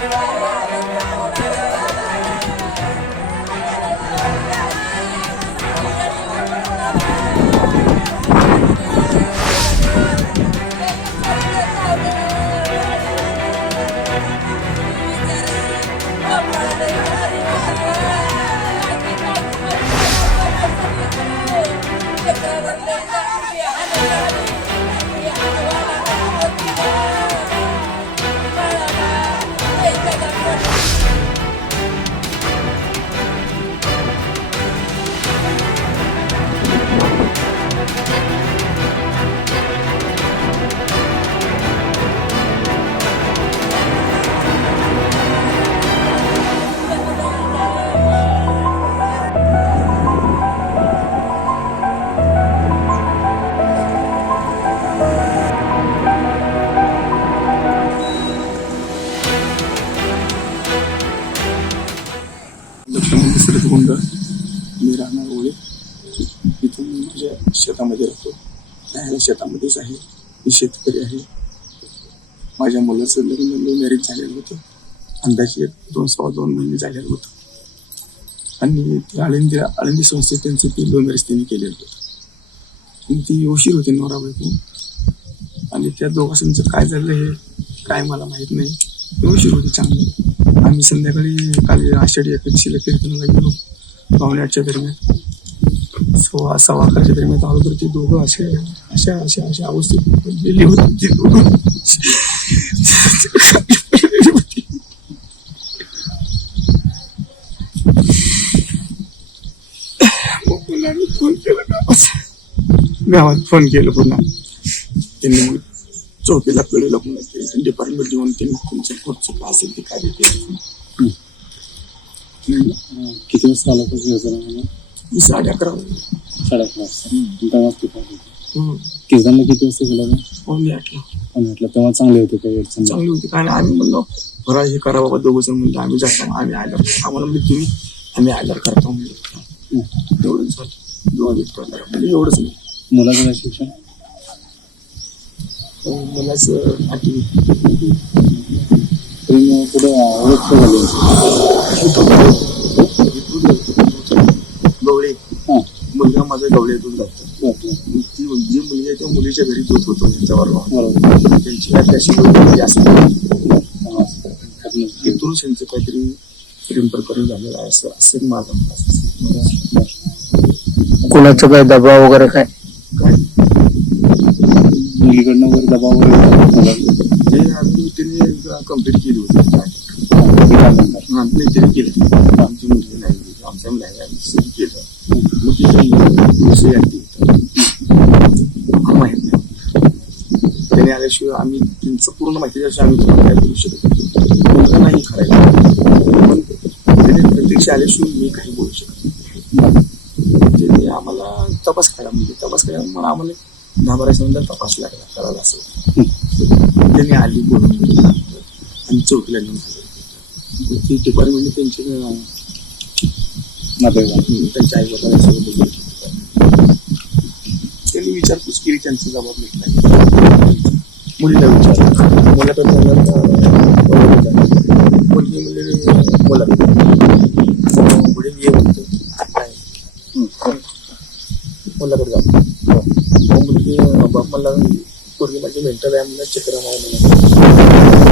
Yeah. गुंड मी राहणार ओळी इथून मी माझ्या शेतामध्ये राहतो. राहायला शेतामध्येच आहे. मी शेतकरी आहे. माझ्या मुलाचं लग्न लो मॅरेज झालेलं होतं. अंदाजे दोन सव्वा दोन महिने झालेलं होतं. आणि ते आळंदी आळंदी संस्थेत त्यांचं ती लव्ह मॅरेज त्यांनी केलेलं होतं. आणि ती उशीर होती नवरा बायको आणि त्या दोघांचं काय झालं हे काय मला माहीत नाही. ते उशीर होती चांगलं. आम्ही संध्याकाळी काल आषाढी एकादशीला कीर्तनाला गेलो. पावणे आठच्या दरम्यान. सव्वा सव्वा अकराच्या दरम्यान आलो तर ते दोघं असे अशा अशा अशा अवस्थेत गेली होती. ते दोघं. फोन केला. गावात फोन केलं पुन्हा. त्यांनी चौकीला कळलं पुन्हा डिपार्टमेंट येऊन त्यांनी तुमच्या पुढचं असेल ते काय केलं किती वाजता आला होता कीर्तनाला मी साडे अकरा साडे अकरा वाजता तेव्हा किती वाजता? हम्म. गेला का फोन मी ऐकला म्हटलं तेव्हा चांगले होते काही अडचण नाही. चांगली होती कारण आम्ही म्हणलो बरं हे करा बाबा दोघं जण म्हणलं आम्ही जातो आम्ही आल्यावर आम्हाला म्हणजे तुम्ही आम्ही आल्यावर करतो म्हणलं एवढंच झालं दोन म्हणजे एवढंच नाही मुलाचं काय शिक्षण मुलाचं आठवी तरी मग पुढे ओळख गवळे. हां. मुलगा माझा गवळे दूध घालतो बरं, ती जी मुलगी आहे त्या मुलीच्या घरी दूध होतो त्यांच्या बरोबर. त्यांची अशी नाही. तिथून त्यांचं काहीतरी प्रेम प्रकरण झालेलं आहे असं असं माझं कुणाचा काय दबाव वगैरे काय? मुलीकडनं वगैरे दबाव वगैरे ते हे आम्ही त्यांनी कंप्लीट केली होती. त्यांनी केलं आमची मुलगी नाही आमच्या आम्ही केलं. मग तिथे दुसरी नाही. त्याने आल्याशिवाय आम्ही त्यांचं पूर्ण माहिती द्यायची आम्ही काय करू शकत नाही. मुलगा नाही करायला पण त्याने प्रत्यक्ष आल्याशिवाय मी काही बोलू शकत नाही. त्याने आम्हाला तपास करायला म्हणजे तपास करायला आम्हाला दहा बारा नंतर तपास लागला करायला असं त्यांनी आली बोलून गेली. आणि चौकीला नेऊन हजर केलं. ती डिपार्टमेंटने त्यांचे. त्यांच्या आई बोलवलं त्यांनी विचारपूस केली त्यांचा जबाब घेतला मुलीला विचारलं मुलाकडे मुलगी मग वडील ये म्हणतो काय हं. मुलाकडे जातो मग मुलगी बाप मला पूर्वी माझी मेंटल आहे म्हणून चक्र मावा